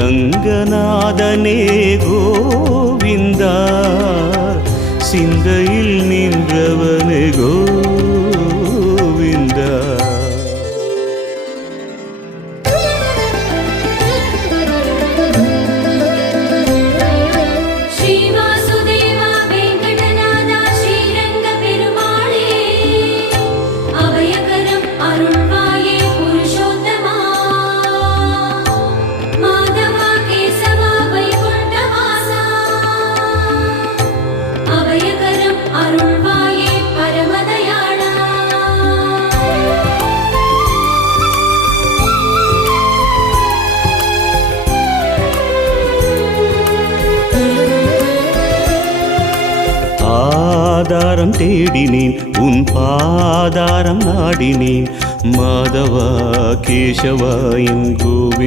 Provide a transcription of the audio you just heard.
ஸ்ரீரங்கநாதனே கோவிந்தா சிந்தையில் நின்றவனே கோவிந்தா. ஆதாரம் தேடினேன் உன் பாதாரம் நாடினேன் மாதவா கேசவா என் கோவி